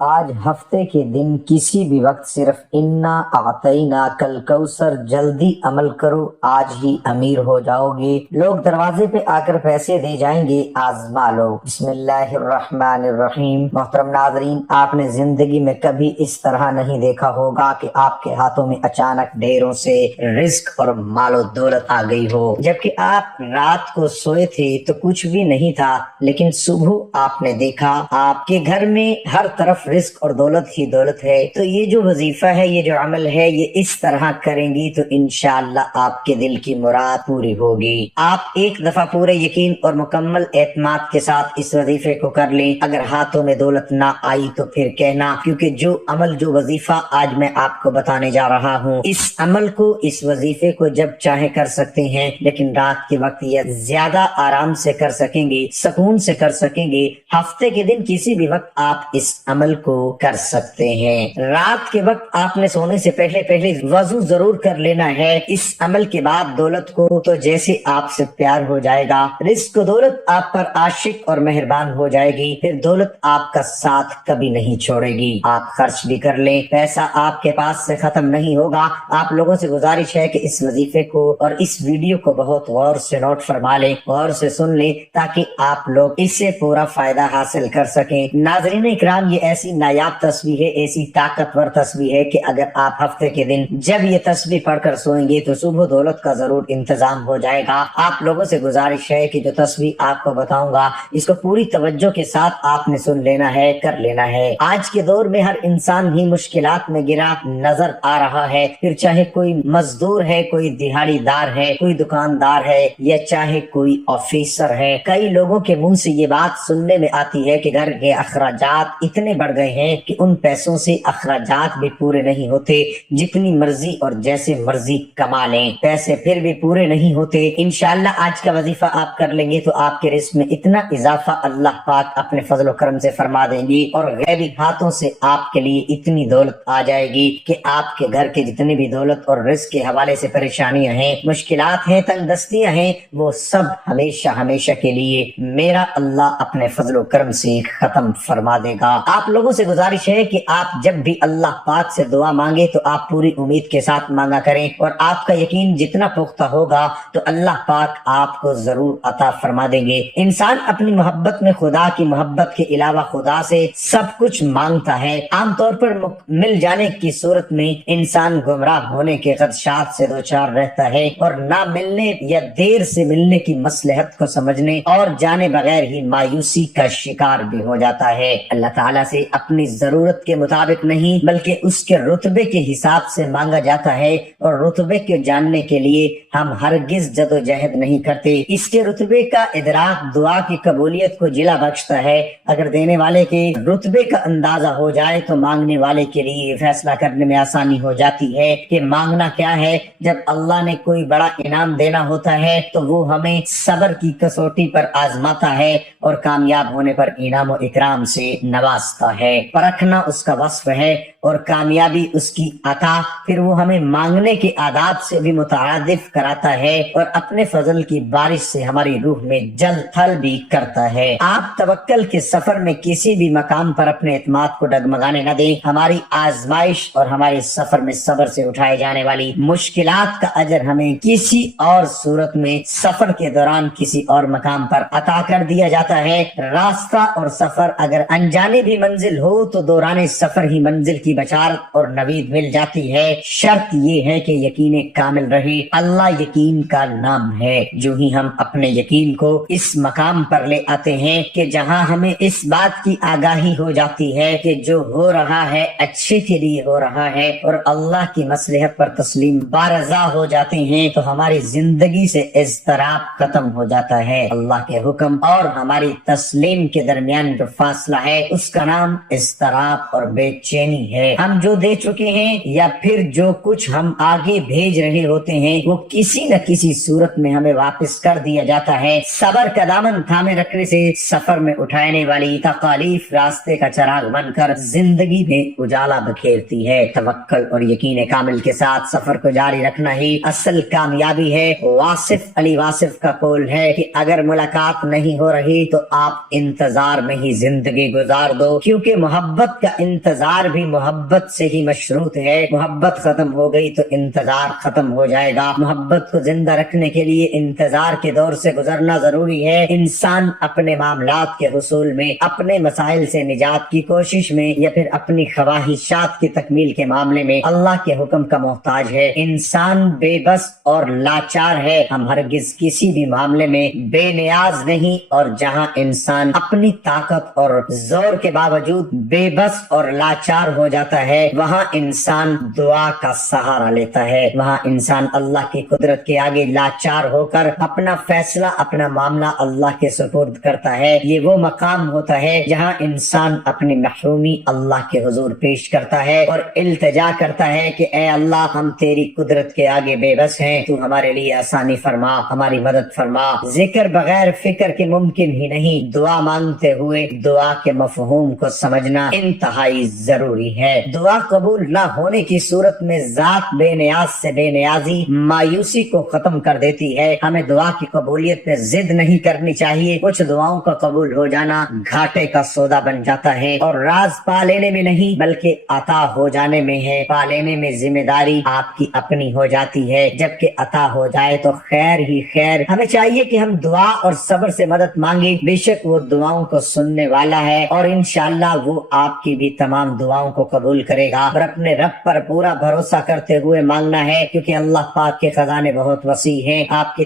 آج ہفتے کے دن کسی بھی وقت صرف انا اعطینا کل کوثر جلدی عمل کرو، آج ہی امیر ہو جاؤ گے۔ لوگ دروازے پہ آ کر پیسے دے جائیں گے، آزما لو۔ بسم اللہ الرحمن الرحیم۔ محترم ناظرین، آپ نے زندگی میں کبھی اس طرح نہیں دیکھا ہوگا کہ آپ کے ہاتھوں میں اچانک ڈھیروں سے رزق اور مال و دولت آ گئی ہو۔ جبکہ آپ رات کو سوئے تھے تو کچھ بھی نہیں تھا، لیکن صبح آپ نے دیکھا آپ کے گھر میں ہر طرف رزق اور دولت ہی دولت ہے۔ تو یہ جو وظیفہ ہے، یہ جو عمل ہے، یہ اس طرح کریں گی تو انشاءاللہ آپ کے دل کی مراد پوری ہوگی۔ آپ ایک دفعہ پورے یقین اور مکمل اعتماد کے ساتھ اس وظیفے کو کر لیں۔ اگر ہاتھوں میں دولت نہ آئی تو پھر کہنا، کیونکہ جو عمل، جو وظیفہ آج میں آپ کو بتانے جا رہا ہوں، اس عمل کو، اس وظیفے کو جب چاہے کر سکتے ہیں، لیکن رات کے وقت یہ زیادہ آرام سے کر سکیں گے، سکون سے کر سکیں گے۔ ہفتے کے دن کسی بھی وقت آپ اس عمل کو کر سکتے ہیں۔ رات کے وقت آپ نے سونے سے پہلے وضو ضرور کر لینا ہے۔ اس عمل کے بعد دولت کو تو جیسے آپ سے پیار ہو جائے گا، رزق و دولت آپ پر عاشق اور مہربان ہو جائے گی، پھر دولت آپ کا ساتھ کبھی نہیں چھوڑے گی۔ آپ خرچ بھی کر لیں، پیسہ آپ کے پاس سے ختم نہیں ہوگا۔ آپ لوگوں سے گزارش ہے کہ اس وظیفے کو اور اس ویڈیو کو بہت غور سے نوٹ فرما لیں، غور سے سن لیں، تاکہ آپ لوگ اس سے پورا فائدہ حاصل کر سکیں۔ ناظرین اکرام، یہ ایسی نایاب تسبیح ہے، ایسی طاقتور تسبیح ہے کہ اگر آپ ہفتے کے دن جب یہ تسبیح پڑھ کر سوئیں گے تو صبح دولت کا ضرور انتظام ہو جائے گا۔ آپ لوگوں سے گزارش ہے کہ جو تسبیح آپ کو بتاؤں گا، اس کو پوری توجہ کے ساتھ آپ نے سن لینا ہے، کر لینا ہے۔ آج کے دور میں ہر انسان ہی مشکلات میں گرا نظر آ رہا ہے، پھر چاہے کوئی مزدور ہے، کوئی دہاڑی دار ہے، کوئی دکاندار ہے، یا چاہے کوئی آفیسر ہے۔ کئی لوگوں کے منہ سے یہ بات سننے میں آتی ہے کہ گھر کے اخراجات اتنے بڑھ گئے ہیں کہ ان پیسوں سے اخراجات بھی پورے نہیں ہوتے، جتنی مرضی اور جیسے مرضی کما لیں، پیسے پھر بھی پورے نہیں ہوتے۔ انشاءاللہ آج کا وظیفہ آپ کر لیں گے تو آپ کے رزق میں اتنا اضافہ اللہ پاک اپنے فضل و کرم سے فرما دیں گی، اور غیبی ہاتھوں سے آپ کے لیے اتنی دولت آ جائے گی کہ آپ کے گھر کے جتنے بھی دولت اور رزق کے حوالے سے پریشانیاں ہیں، مشکلات ہیں، تنگ دستیاں ہیں، وہ سب ہمیشہ ہمیشہ کے لیے میرا اللہ اپنے فضل و کرم سے ختم فرما دے گا۔ آپ لوگوں سے گزارش ہے کہ آپ جب بھی اللہ پاک سے دعا مانگے تو آپ پوری امید کے ساتھ مانگا کریں، اور آپ کا یقین جتنا پختہ ہوگا تو اللہ پاک آپ کو ضرور عطا فرما دیں گے۔ انسان اپنی محبت میں خدا کی محبت کے علاوہ خدا سے سب کچھ مانگتا ہے۔ عام طور پر مل جانے کی صورت میں انسان گمراہ ہونے کے خدشات سے دوچار رہتا ہے، اور نہ ملنے یا دیر سے ملنے کی مصلحت کو سمجھنے اور جانے بغیر ہی مایوسی کا شکار بھی ہو جاتا ہے۔ اللہ تعالیٰ سے اپنی ضرورت کے مطابق نہیں بلکہ اس کے رتبے کے حساب سے مانگا جاتا ہے، اور رتبے کو جاننے کے لیے ہم ہرگز جدوجہد نہیں کرتے۔ اس کے رتبے کا ادراک دعا کی قبولیت کو جلا بخشتا ہے۔ اگر دینے والے کے رتبے کا اندازہ ہو جائے تو مانگنے والے کے لیے فیصلہ کرنے میں آسانی ہو جاتی ہے کہ مانگنا کیا ہے۔ جب اللہ نے کوئی بڑا انعام دینا ہوتا ہے تو وہ ہمیں صبر کی کسوٹی پر آزماتا ہے، اور کامیاب ہونے پر انعام و اکرام سے نوازتا ہے۔ پرکھنا اس کا وصف ہے اور کامیابی اس کی عطا، پھر وہ ہمیں مانگنے کے آداب سے بھی متعارف کراتا ہے، اور اپنے فضل کی بارش سے ہماری روح میں جل تھل بھی کرتا ہے۔ آپ توکل کے سفر میں کسی بھی مقام پر اپنے اعتماد کو ڈگمگانے نہ دیں۔ ہماری آزمائش اور ہمارے سفر میں صبر سے اٹھائے جانے والی مشکلات کا اجر ہمیں کسی اور صورت میں سفر کے دوران کسی اور مقام پر عطا کر دیا جاتا ہے۔ راستہ اور سفر اگر انجانے بھی منزل ہو تو دوران سفر ہی منزل کی بشارت اور نوید مل جاتی ہے۔ شرط یہ ہے کہ یقین کامل رہے۔ اللہ یقین کا نام ہے۔ جو ہی ہم اپنے یقین کو اس مقام پر لے آتے ہیں کہ جہاں ہمیں اس بات کی آگاہی ہو جاتی ہے کہ جو ہو رہا ہے اچھے کے لیے ہو رہا ہے، اور اللہ کی مصلحت پر تسلیم بارضا ہو جاتے ہیں، تو ہماری زندگی سے اضطراب ختم ہو جاتا ہے۔ اللہ کے حکم اور ہماری تسلیم کے درمیان جو فاصلہ ہے اس کا نام اضطراب اور بے چینی ہے۔ ہم جو دے چکے ہیں یا پھر جو کچھ ہم آگے بھیج رہے ہوتے ہیں، وہ کسی نہ کسی صورت میں ہمیں واپس کر دیا جاتا ہے۔ صبر کا دامن تھامے رکھنے سے سفر میں اٹھانے والی تکالیف راستے کا چراغ بن کر زندگی میں اجالا بکھیرتی ہے۔ توکل اور یقین کامل کے ساتھ سفر کو جاری رکھنا ہی اصل کامیابی ہے۔ واصف علی واصف کا قول ہے کہ اگر ملاقات نہیں ہو رہی تو آپ انتظار میں ہی زندگی گزار دو، کیونکہ کیونکہ محبت کا انتظار بھی محبت سے ہی مشروط ہے. محبت ختم ہو گئی تو انتظار ختم ہو جائے گا. محبت کو زندہ رکھنے کے لیے انتظار کے دور سے گزرنا ضروری ہے. انسان اپنے معاملات کے حصول میں، اپنے مسائل سے نجات کی کوشش میں یا پھر اپنی خواہشات کی تکمیل کے معاملے میں اللہ کے حکم کا محتاج ہے. انسان بے بس اور لاچار ہے. ہم ہرگز کسی بھی معاملے میں بے نیاز نہیں، اور جہاں انسان اپنی طاقت اور زور کے باوجود بے بس اور لاچار ہو جاتا ہے، وہاں انسان دعا کا سہارا لیتا ہے. وہاں انسان اللہ کی قدرت کے آگے لاچار ہو کر اپنا فیصلہ، اپنا معاملہ اللہ کے سپرد کرتا ہے. یہ وہ مقام ہوتا ہے جہاں انسان اپنی محرومی اللہ کے حضور پیش کرتا ہے اور التجا کرتا ہے کہ اے اللہ، ہم تیری قدرت کے آگے بے بس ہیں، تو ہمارے لیے آسانی فرما، ہماری مدد فرما. ذکر بغیر فکر کے ممکن ہی نہیں. دعا مانگتے ہوئے دعا کے مفہوم کو سمجھنا انتہائی ضروری ہے. دعا قبول نہ ہونے کی صورت میں ذات بے نیاز سے بے نیازی مایوسی کو ختم کر دیتی ہے. ہمیں دعا کی قبولیت پہ ضد نہیں کرنی چاہیے. کچھ دعاؤں کا قبول ہو جانا گھاٹے کا سودا بن جاتا ہے، اور راز پا لینے میں نہیں بلکہ عطا ہو جانے میں ہے. پا لینے میں ذمہ داری آپ کی اپنی ہو جاتی ہے، جبکہ عطا ہو جائے تو خیر ہی خیر. ہمیں چاہیے کہ ہم دعا اور صبر سے مدد مانگیں. بے شک وہ دعاؤں کو سننے والا ہے، اور انشاءاللہ وہ آپ کی بھی تمام دعاؤں کو قبول کرے گا. اور اپنے رب پر پورا بھروسہ کرتے ہوئے مانگنا ہے، کیونکہ اللہ پاک کے خزانے بہت وسیع ہیں. آپ کی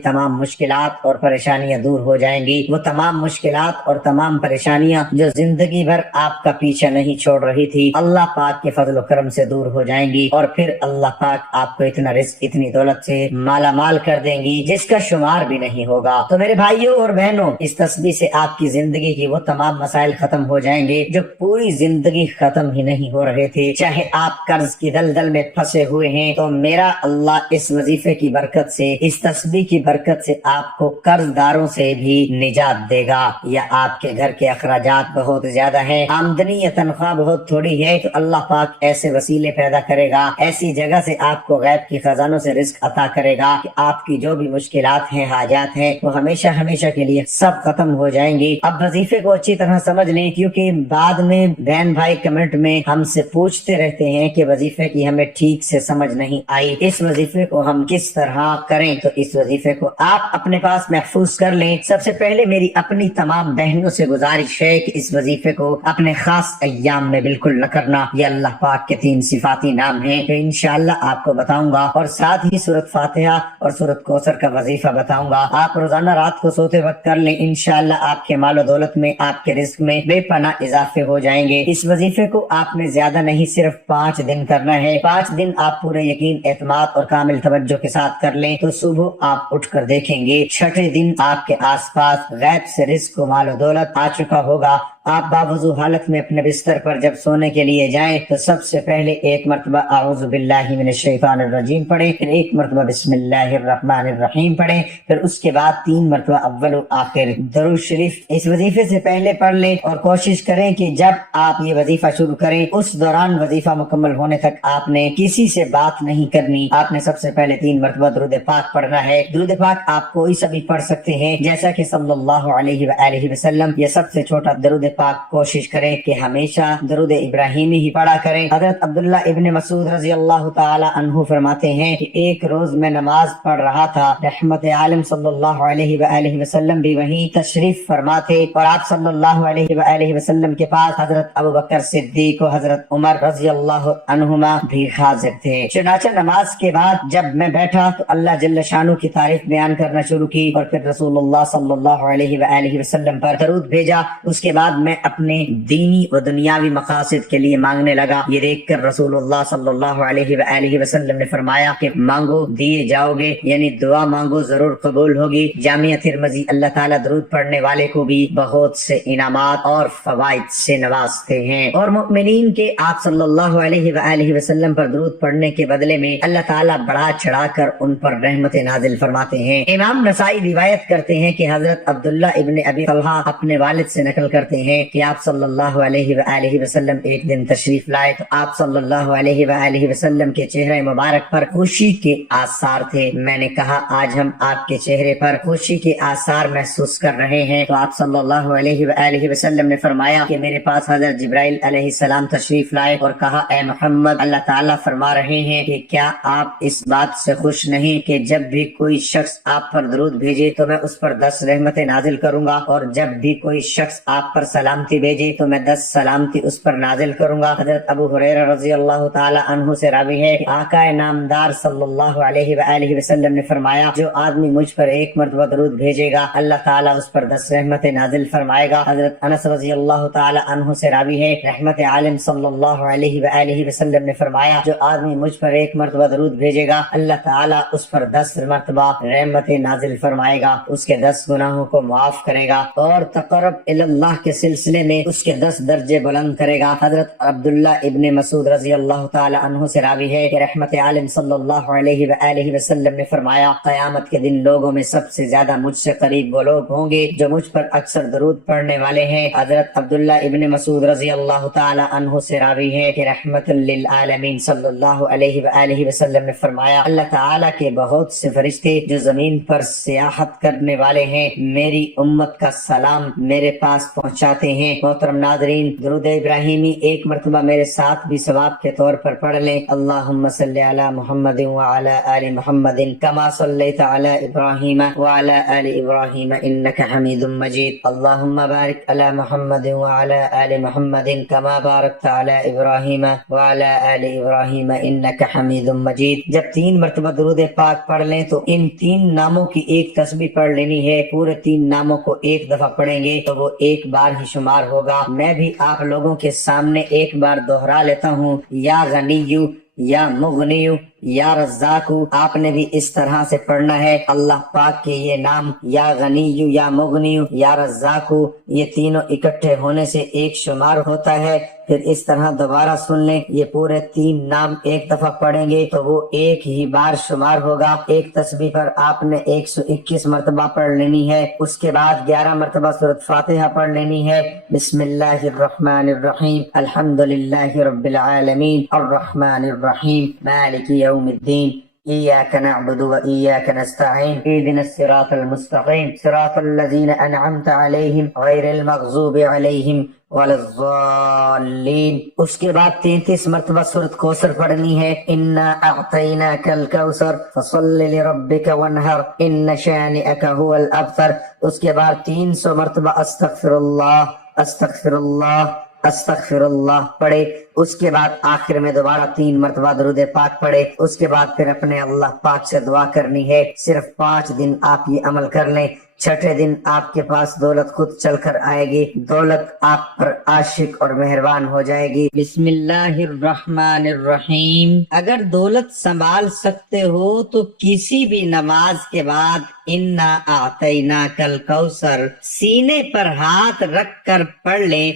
تمام مشکلات اور پریشانیاں دور ہو جائیں گی. وہ تمام مشکلات اور تمام پریشانیاں جو زندگی بھر آپ کا پیچھا نہیں چھوڑ رہی تھی، اللہ پاک کے فضل و کرم سے دور ہو جائیں گی. اور پھر اللہ پاک آپ کو اتنا رزق، اتنی دولت سے مالا مال کر دیں گی جس کا شمار بھی نہیں ہوگا. تو میرے بھائیوں اور بہنوں، اس تسبیح سے آپ کی زندگی کی وہ تمام مسائل ختم ہو جائیں گے جو پوری زندگی ختم ہی نہیں ہو رہے تھے. چاہے آپ قرض کی دلدل میں پھنسے ہوئے ہیں، تو میرا اللہ اس وظیفے کی برکت سے، اس تسبیح کی برکت سے آپ کو قرض داروں سے بھی نجات دے گا. یا آپ کے گھر کے اخراجات بہت زیادہ ہیں، آمدنی یا تنخواہ بہت تھوڑی ہے، تو اللہ پاک ایسے وسیلے پیدا کرے گا، ایسی جگہ سے آپ کو غیب کی خزانوں سے رزق عطا کرے گا کہ آپ کی جو بھی مشکلات ہیں، حاجات ہیں، وہ ہمیشہ کے لیے سب ختم ہو جائیں گی. اب وظیفے کو اچھی طرح سمجھ لیں، کیونکہ بعد میں بہن بھائی کمنٹ میں ہم سے پوچھتے رہتے ہیں کہ وظیفے کی ہمیں ٹھیک سے سمجھ نہیں آئی، اس وظیفے کو ہم کس طرح کریں. تو اس وظیفے کو آپ اپنے پاس محفوظ کر لیں. سب سے پہلے میری اپنی تمام بہنوں سے گزارش ہے کہ اس وظیفے کو اپنے خاص ایام میں بالکل نہ کرنا. یہ اللہ پاک کے 3 صفاتی نام ہیں جو انشاءاللہ آپ کو بتاؤں گا، اور ساتھ ہی سورۃ فاتحہ اور سورۃ کوثر کا وظیفہ بتاؤں گا. آپ روزانہ رات کو سوتے وقت کر لیں، انشاءاللہ آپ کے مال و دولت میں، آپ کے رزق میں بے پناہ اضافے ہو جائیں گے. اس وظیفے کو آپ نے زیادہ نہیں، صرف 5 دن کرنا ہے. 5 دن آپ پورے یقین، اعتماد اور کامل توجہ کے ساتھ کر لیں تو صبح آپ اٹھ کر دیکھیں گے 6 دن آپ کے آس پاس غیب سے رزق و مال و دولت آ چکا ہوگا. آپ باوضو حالت میں اپنے بستر پر جب سونے کے لیے جائیں تو سب سے پہلے 1 مرتبہ اعوذ باللہ من الشیطان الرجیم پڑھیں، پھر 1 مرتبہ بسم اللہ الرحمن الرحیم پڑھیں، پھر اس کے بعد 3 مرتبہ اول و آخر درود شریف اس وظیفے سے پہلے پڑھ لیں. اور کوشش کریں کہ جب آپ یہ وظیفہ شروع کریں اس دوران وظیفہ مکمل ہونے تک آپ نے کسی سے بات نہیں کرنی. آپ نے سب سے پہلے 3 مرتبہ درود پاک پڑھنا ہے. درود پاک آپ کوئی سا بھی پڑھ سکتے ہیں، جیسا کہ صلی اللہ علیہ وآلہ وسلم. یہ سب سے چھوٹا درود پاک کوشش کریں کہ ہمیشہ درود ابراہیمی ہی پڑھا کریں. حضرت عبداللہ ابن مسعود رضی اللہ تعالی عنہ فرماتے ہیں کہ ایک روز میں نماز پڑھ رہا تھا، رحمت عالم صلی اللہ علیہ وآلہ وسلم بھی وہیں تشریف فرما تھے، اور آپ صلی اللہ علیہ وآلہ وسلم کے پاس حضرت ابوبکر صدیق و حضرت عمر رضی اللہ عنہما بھی حاضر تھے. چنانچہ نماز کے بعد جب میں بیٹھا تو اللہ جل شانہ کی تعریف بیان کرنا شروع کی، اور پھر رسول اللہ صلی اللہ علیہ وآلہ وسلم پر درود بھیجا. اس کے بعد میں اپنے دینی و دنیاوی مقاصد کے لیے مانگنے لگا. یہ دیکھ کر رسول اللہ صلی اللہ علیہ وآلہ وسلم نے فرمایا کہ مانگو دیے جاؤ گے، یعنی دعا مانگو ضرور قبول ہوگی. جامعہ ترمذی اللہ تعالیٰ درود پڑھنے والے کو بھی بہت سے انعامات اور فوائد سے نوازتے ہیں، اور مؤمنین کے آپ صلی اللہ علیہ وآلہ وسلم پر درود پڑھنے کے بدلے میں اللہ تعالیٰ بڑھا چڑھا کر ان پر رحمت نازل فرماتے ہیں. امام نسائی روایت کرتے ہیں کہ حضرت عبداللہ ابن ابی طلحہ اپنے والد سے نقل کرتے ہیں ہیں کہ آپ صلی اللہ علیہ وآلہ وسلم ایک دن تشریف لائے تو آپ صلی اللہ علیہ وآلہ وسلم کے چہرے مبارک پر خوشی کے آثار تھے۔ میں نے کہا آج ہم آپ کے چہرے پر خوشی کے آثار محسوس کر رہے ہیں، تو آپ صلی اللہ علیہ وآلہ وسلم نے فرمایا کہ میرے پاس حضرت جبرائیل علیہ السلام تشریف لائے اور کہا اے محمد، اللہ تعالیٰ فرما رہے ہیں کہ کیا آپ اس بات سے خوش نہیں کہ جب بھی کوئی شخص آپ پر درود بھیجے تو میں اس پر 10 رحمتیں نازل کروں گا، اور جب بھی کوئی شخص آپ پر سلامتی بھیجے تو میں 10 سلامتی اس پر نازل کروں گا۔ حضرت ابو ہریرہ رضی اللہ تعالی عنہ سے راوی ہے کہ آقا نامدار صلی اللہ علیہ وآلہ وسلم نے فرمایا جو آدمی مجھ پر ایک مرتبہ درود بھیجے گا اللہ تعالیٰ اس پر 10 رحمتیں نازل فرمائے گا۔ حضرت انس رضی اللہ تعالی عنہ سے راوی ہے رحمت عالم صلی اللہ علیہ وآلہ وسلم نے فرمایا جو آدمی مجھ پر ایک مرتبہ درود بھیجے گا اللہ تعالیٰ اس پر 10 مرتبہ رحمت نازل فرمائے گا، اس کے 10 گناہوں کو معاف کرے گا اور تقرب اللہ کے سلسلے میں اس کے 10 درجے بلند کرے گا۔ حضرت عبداللہ ابن مسعود رضی اللہ تعالی عنہ سے راوی ہے کہ رحمت عالم صلی اللہ علیہ وآلہ وسلم نے فرمایا قیامت کے دن لوگوں میں سب سے زیادہ مجھ سے قریب وہ لوگ ہوں گے جو مجھ پر اکثر درود پڑھنے والے ہیں۔ حضرت عبداللہ ابن مسعود رضی اللہ تعالی عنہ سے راوی ہے کہ رحمت للعالمین صلی اللہ علیہ وآلہ وسلم نے فرمایا اللہ تعالیٰ کے بہت سے فرشتے جو زمین پر سیاحت کرنے والے ہیں میری امت کا سلام میرے پاس پہنچاتے ہیں۔ محترم ناظرین، درود ابراہیمی ایک مرتبہ میرے ساتھ بھی ثواب کے طور پر پڑھ لیں۔ اللہم صلی علی محمد وعلی آل محمد کما صلیت علی ابراہیم وعلی آل ابراہیم انک حمید مجید۔ اللہم بارک علی محمد وعلی آل محمد کما بارکت علی ابراہیم وعلی آل ابراہیم انک حمید مجید۔ جب 3 مرتبہ درود پاک پڑھ لیں تو ان 3 ناموں کی ایک تسبیح پڑھ لینی ہے۔ پورے 3 ناموں کو ایک دفعہ پڑھیں گے تو وہ ایک بار ہی شمار ہوگا۔ میں بھی آپ لوگوں کے سامنے ایک بار دوہرا لیتا ہوں، یا غنیو، یا مغنیو، یا رزاقو۔ آپ نے بھی اس طرح سے پڑھنا ہے۔ اللہ پاک کے یہ نام یا غنیو، یا مغنیو، یا رزاقو، یہ تینوں اکٹھے ہونے سے ایک شمار ہوتا ہے۔ پھر اس طرح دوبارہ سن لیں، یہ پورے 3 نام ایک دفعہ پڑھیں گے تو وہ ایک ہی بار شمار ہوگا۔ ایک تسبیح پر آپ نے 121 مرتبہ پڑھ لینی ہے۔ اس کے بعد 11 مرتبہ سورۃ فاتحہ پڑھ لینی ہے۔ بسم اللہ الرحمن الرحیم، الحمدللہ رب العالمین، الرحمن الرحیم، مالک یوم الدین، إياك نعبد وإياك نستعين اهدنا الصراط المستقيم صراط الذين أنعمت عليهم غير المغضوب عليهم ولا الضالين۔ اس کے بعد 33 مرتبہ سورۃ کوثر پڑھنی ہے۔ إنا أعطيناك الكوثر فصل لربك وانحر إن شانئك هو الأبتر۔ اس کے بعد 300 مرتبہ استغفر اللہ استغفر اللہ استغفر اللہ پڑھے۔ اس کے بعد آخر میں دوبارہ 3 مرتبہ درود پاک پڑھے۔ اس کے بعد پھر اپنے اللہ پاک سے دعا کرنی ہے۔ صرف 5 دن آپ یہ عمل کر لیں، 6ٹھے دن آپ کے پاس دولت خود چل کر آئے گی، دولت آپ پر عاشق اور مہربان ہو جائے گی۔ بسم اللہ الرحمن الرحیم۔ اگر دولت سنبھال سکتے ہو تو کسی بھی نماز کے بعد انا اعطیناک الکوثر سینے پر ہاتھ رکھ کر پڑھ لیں،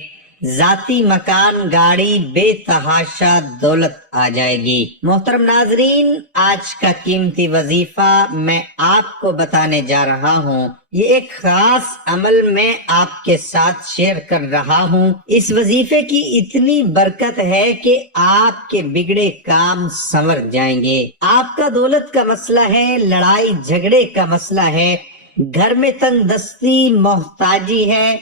ذاتی مکان، گاڑی، بے تحاشا دولت آ جائے گی۔ محترم ناظرین، آج کا قیمتی وظیفہ میں آپ کو بتانے جا رہا ہوں۔ یہ ایک خاص عمل میں آپ کے ساتھ شیئر کر رہا ہوں۔ اس وظیفے کی اتنی برکت ہے کہ آپ کے بگڑے کام سنور جائیں گے۔ آپ کا دولت کا مسئلہ ہے، لڑائی جھگڑے کا مسئلہ ہے، گھر میں تنگ دستی محتاجی ہے،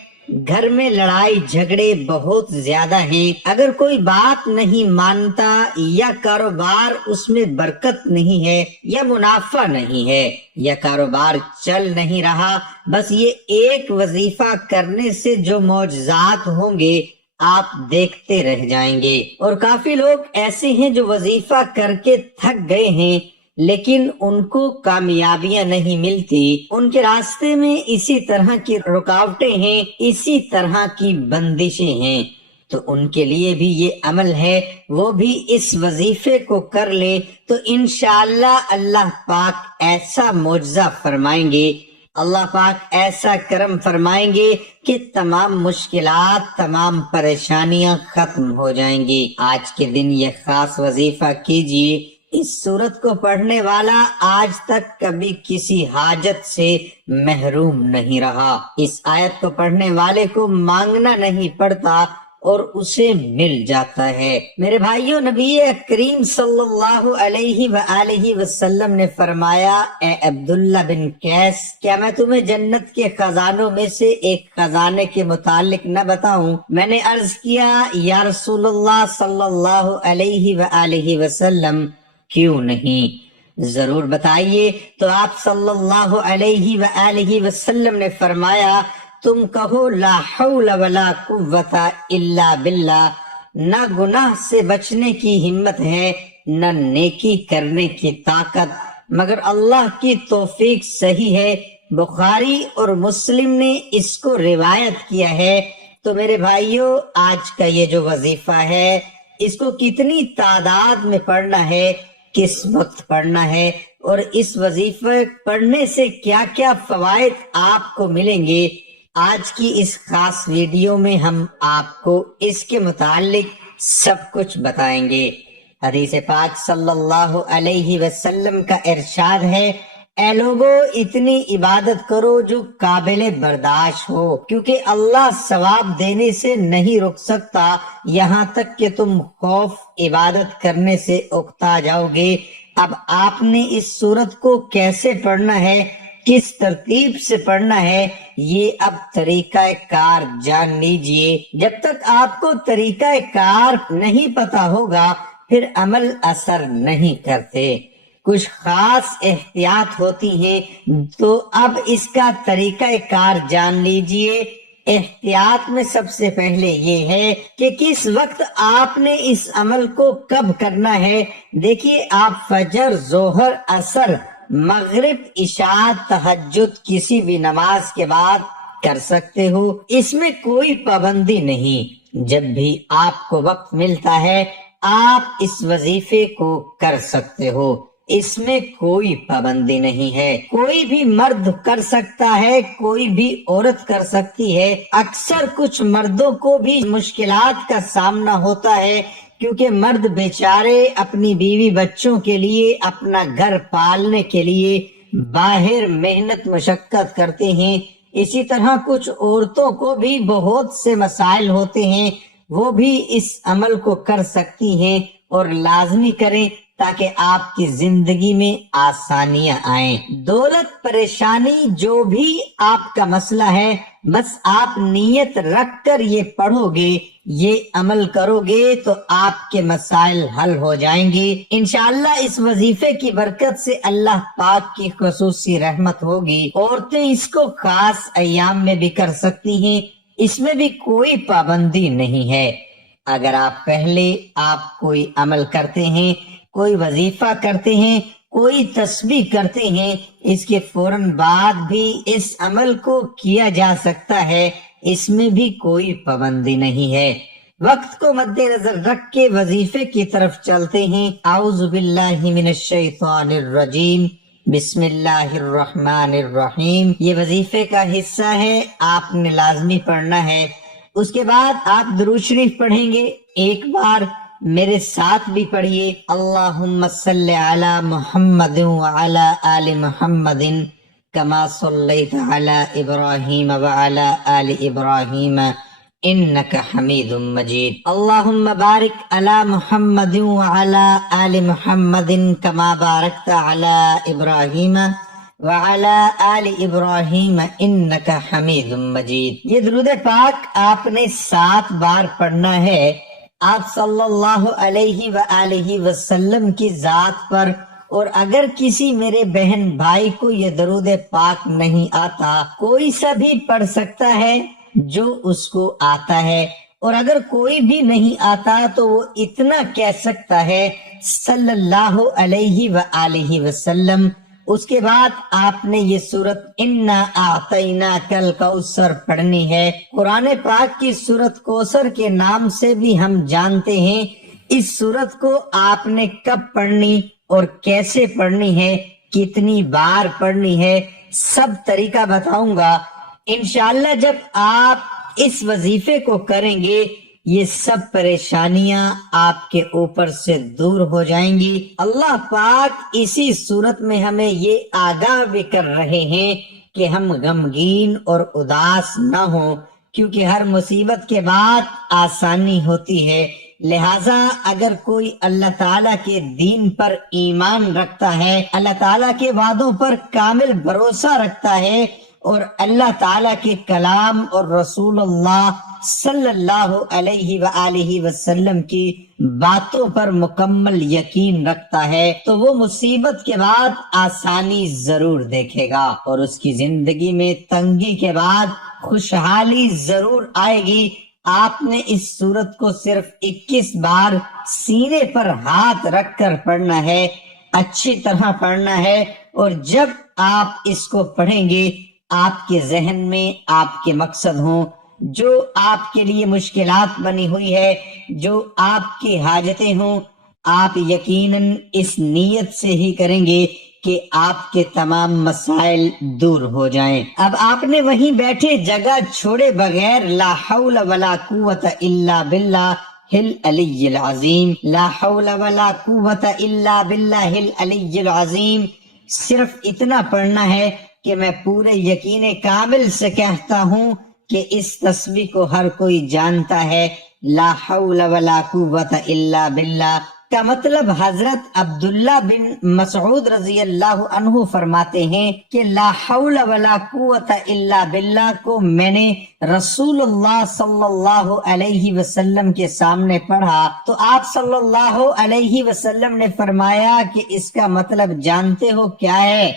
گھر میں لڑائی جھگڑے بہت زیادہ ہیں، اگر کوئی بات نہیں مانتا یا کاروبار اس میں برکت نہیں ہے یا منافع نہیں ہے یا کاروبار چل نہیں رہا، بس یہ ایک وظیفہ کرنے سے جو معجزات ہوں گے آپ دیکھتے رہ جائیں گے۔ اور کافی لوگ ایسے ہیں جو وظیفہ کر کے تھک گئے ہیں لیکن ان کو کامیابیاں نہیں ملتی، ان کے راستے میں اسی طرح کی رکاوٹیں ہیں، اسی طرح کی بندشیں ہیں، تو ان کے لیے بھی یہ عمل ہے، وہ بھی اس وظیفے کو کر لے تو انشاءاللہ اللہ پاک ایسا معجزہ فرمائیں گے، اللہ پاک ایسا کرم فرمائیں گے کہ تمام مشکلات، تمام پریشانیاں ختم ہو جائیں گی۔ آج کے دن یہ خاص وظیفہ کیجئے، اس سورت کو پڑھنے والا آج تک کبھی کسی حاجت سے محروم نہیں رہا۔ اس آیت کو پڑھنے والے کو مانگنا نہیں پڑتا اور اسے مل جاتا ہے۔ میرے بھائیوں، نبی کریم صلی اللہ علیہ وآلہ وسلم نے فرمایا، اے عبداللہ بن قیس، کیا میں تمہیں جنت کے خزانوں میں سے ایک خزانے کے متعلق نہ بتاؤں؟ میں نے عرض کیا، یا رسول اللہ صلی اللہ علیہ وآلہ وسلم، کیوں نہیں، ضرور بتائیے۔ تو آپ صلی اللہ علیہ وآلہ وسلم نے فرمایا، تم کہو لا حول ولا قوت الا باللہ، نہ گناہ سے بچنے کی ہمت ہے نہ نیکی کرنے کی طاقت مگر اللہ کی توفیق صحیح ہے۔ بخاری اور مسلم نے اس کو روایت کیا ہے۔ تو میرے بھائیوں، آج کا یہ جو وظیفہ ہے، اس کو کتنی تعداد میں پڑھنا ہے، کس وقت پڑھنا ہے، اور اس وظیفے پڑھنے سے کیا کیا فوائد آپ کو ملیں گے، آج کی اس خاص ویڈیو میں ہم آپ کو اس کے متعلق سب کچھ بتائیں گے۔ حدیث پاک صلی اللہ علیہ وسلم کا ارشاد ہے، اے لوگو، اتنی عبادت کرو جو قابل برداشت ہو، کیونکہ اللہ ثواب دینے سے نہیں رک سکتا یہاں تک کہ تم خوف عبادت کرنے سے اکتا جاؤ گے۔ اب آپ نے اس سورت کو کیسے پڑھنا ہے، کس ترتیب سے پڑھنا ہے، یہ اب طریقہ کار جان لیجئے۔ جب تک آپ کو طریقہ کار نہیں پتا ہوگا پھر عمل اثر نہیں کرتے، کچھ خاص احتیاط ہوتی ہیں، تو اب اس کا طریقہ کار جان لیجئے۔ احتیاط میں سب سے پہلے یہ ہے کہ کس وقت آپ نے اس عمل کو کب کرنا ہے۔ دیکھیے، آپ فجر، ظہر، عصر، مغرب، عشاء، تہجد کسی بھی نماز کے بعد کر سکتے ہو، اس میں کوئی پابندی نہیں۔ جب بھی آپ کو وقت ملتا ہے آپ اس وظیفے کو کر سکتے ہو، اس میں کوئی پابندی نہیں ہے۔ کوئی بھی مرد کر سکتا ہے، کوئی بھی عورت کر سکتی ہے۔ اکثر کچھ مردوں کو بھی مشکلات کا سامنا ہوتا ہے، کیونکہ مرد بیچارے اپنی بیوی بچوں کے لیے، اپنا گھر پالنے کے لیے باہر محنت مشقت کرتے ہیں۔ اسی طرح کچھ عورتوں کو بھی بہت سے مسائل ہوتے ہیں، وہ بھی اس عمل کو کر سکتی ہیں، اور لازمی کریں تاکہ آپ کی زندگی میں آسانیاں آئیں۔ دولت، پریشانی، جو بھی آپ کا مسئلہ ہے، بس آپ نیت رکھ کر یہ پڑھو گے، یہ عمل کرو گے تو آپ کے مسائل حل ہو جائیں گے۔ انشاءاللہ اس وظیفے کی برکت سے اللہ پاک کی خصوصی رحمت ہوگی۔ عورتیں اس کو خاص ایام میں بھی کر سکتی ہیں، اس میں بھی کوئی پابندی نہیں ہے۔ اگر آپ کوئی عمل کرتے ہیں، کوئی وظیفہ کرتے ہیں، کوئی تسبیح کرتے ہیں، اس کے فوراً بعد بھی اس عمل کو کیا جا سکتا ہے، اس میں بھی کوئی پابندی نہیں ہے۔ وقت کو مد نظر رکھ کے وظیفے کی طرف چلتے ہیں۔ اعوذ باللہ من الشیطان الرجیم، بسم اللہ الرحمن الرحیم۔ یہ وظیفے کا حصہ ہے، آپ نے لازمی پڑھنا ہے۔ اس کے بعد آپ درود شریف پڑھیں گے، ایک بار میرے ساتھ بھی پڑھیے، اللہم صلی علی محمد وعلی آل محمد کما صلیت علی ابراہیم وعلی آل ابراہیم انک حمید مجید، اللہم بارک علی محمد وعلی آل محمد کما بارکت علی ابراہیم وعلی آل ابراہیم انک حمید مجید۔ یہ درود پاک آپ نے 7 بار پڑھنا ہے۔ آپ صلی اللہ علیہ وآلہ وسلم کی ذات پر، اور اگر کسی میرے بہن بھائی کو یہ درود پاک نہیں آتا، کوئی سا بھی پڑھ سکتا ہے جو اس کو آتا ہے، اور اگر کوئی بھی نہیں آتا تو وہ اتنا کہہ سکتا ہے صلی اللہ علیہ وآلہ وسلم۔ اس کے بعد آپ نے یہ سورت انا اعطیناک الکوثر پڑھنی ہے۔ قرآن پاک کی سورت کوثر کے نام سے بھی ہم جانتے ہیں۔ اس سورت کو آپ نے کب پڑھنی اور کیسے پڑھنی ہے، کتنی بار پڑھنی ہے، سب طریقہ بتاؤں گا۔ انشاءاللہ جب آپ اس وظیفے کو کریں گے، یہ سب پریشانیاں آپ کے اوپر سے دور ہو جائیں گی۔ اللہ پاک اسی صورت میں ہمیں یہ آگاہ بھی کر رہے ہیں کہ ہم غمگین اور اداس نہ ہوں، کیونکہ ہر مصیبت کے بعد آسانی ہوتی ہے۔ لہٰذا اگر کوئی اللہ تعالیٰ کے دین پر ایمان رکھتا ہے، اللہ تعالیٰ کے وعدوں پر کامل بھروسہ رکھتا ہے، اور اللہ تعالیٰ کے کلام اور رسول اللہ صلی اللہ علیہ وآلہ وسلم کی باتوں پر مکمل یقین رکھتا ہے، تو وہ مصیبت کے بعد آسانی ضرور دیکھے گا، اور اس کی زندگی میں تنگی کے بعد خوشحالی ضرور آئے گی۔ آپ نے اس سورت کو صرف 21 بار سینے پر ہاتھ رکھ کر پڑھنا ہے، اچھی طرح پڑھنا ہے، اور جب آپ اس کو پڑھیں گے آپ کے ذہن میں آپ کے مقصد ہوں، جو آپ کے لیے مشکلات بنی ہوئی ہے، جو آپ کی حاجتیں ہوں، آپ یقیناً اس نیت سے ہی کریں گے کہ آپ کے تمام مسائل دور ہو جائیں۔ اب آپ نے وہیں بیٹھے جگہ چھوڑے بغیر لا حول ولا قوت الا باللہ العلی العظیم، لا حول ولا قوت الا باللہ العلی العظیم، صرف اتنا پڑھنا ہے کہ میں پورے یقین کامل سے کہتا ہوں کہ اس تسبیح کو ہر کوئی جانتا ہے۔ لا حول ولا قوت الا باللہ کا مطلب حضرت عبداللہ بن مسعود رضی اللہ عنہ فرماتے ہیں کہ لا حول ولا قوت الا باللہ کو میں نے رسول اللہ صلی اللہ علیہ وسلم کے سامنے پڑھا تو آپ صلی اللہ علیہ وسلم نے فرمایا کہ اس کا مطلب جانتے ہو کیا ہے؟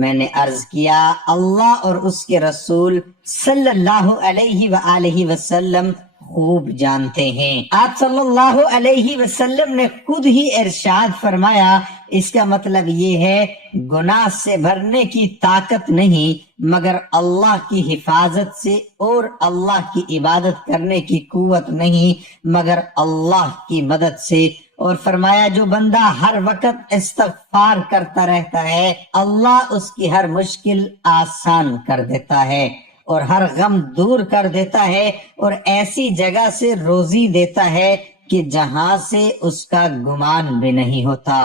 میں نے عرض کیا اللہ اور اس کے رسول صلی اللہ علیہ وآلہ وسلم خوب جانتے ہیں۔ آپ صلی اللہ علیہ وسلم نے خود ہی ارشاد فرمایا اس کا مطلب یہ ہے گناہ سے بھرنے کی طاقت نہیں مگر اللہ کی حفاظت سے، اور اللہ کی عبادت کرنے کی قوت نہیں مگر اللہ کی مدد سے، اور فرمایا جو بندہ ہر وقت استغفار کرتا رہتا ہے اللہ اس کی ہر مشکل آسان کر دیتا ہے اور ہر غم دور کر دیتا ہے، اور ایسی جگہ سے روزی دیتا ہے کہ جہاں سے اس کا گمان بھی نہیں ہوتا۔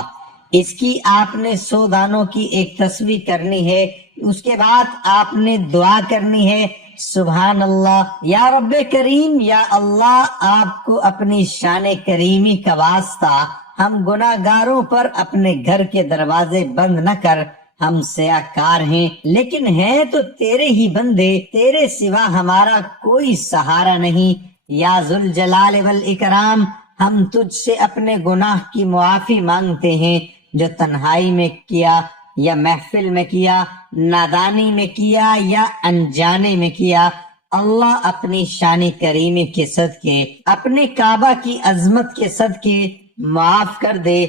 اس کی آپ نے 100 دانوں کی ایک تسبیح کرنی ہے، اس کے بعد آپ نے دعا کرنی ہے سبحان اللہ یا رب کریم، یا اللہ آپ کو اپنی شان کریمی کا واسطہ ہم گناہ گاروں پر اپنے گھر کے دروازے بند نہ کر، ہم سیاکار ہیں لیکن ہیں تو تیرے ہی بندے، تیرے سوا ہمارا کوئی سہارا نہیں، یا ذوالجلال والاکرام ہم تجھ سے اپنے گناہ کی معافی مانگتے ہیں جو تنہائی میں کیا یا محفل میں کیا، نادانی میں کیا یا انجانے میں کیا۔ اللہ اپنی شان کریمی کے صدقے، اپنے کعبہ کی عظمت کے صدقے معاف کر دے۔